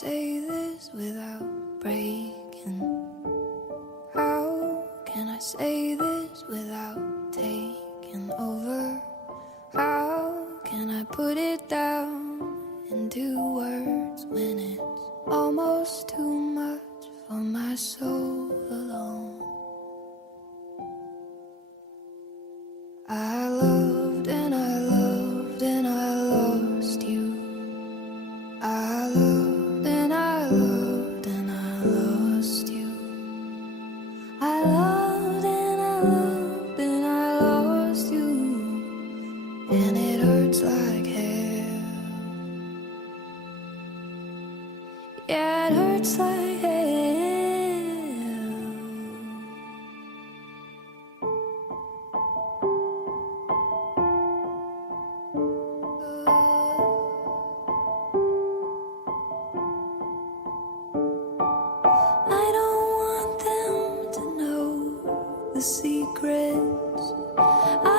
say this without breaking? How can I say this without taking over? How can I put it down into words when it's almost too much for my soul alone? I loved and I loved and I lost you. I loved and I loved and I lost you. I loved and I loved and I lost you. And it hurts like hell. Yeah, it hurts like hell. I don't want them to know the secrets I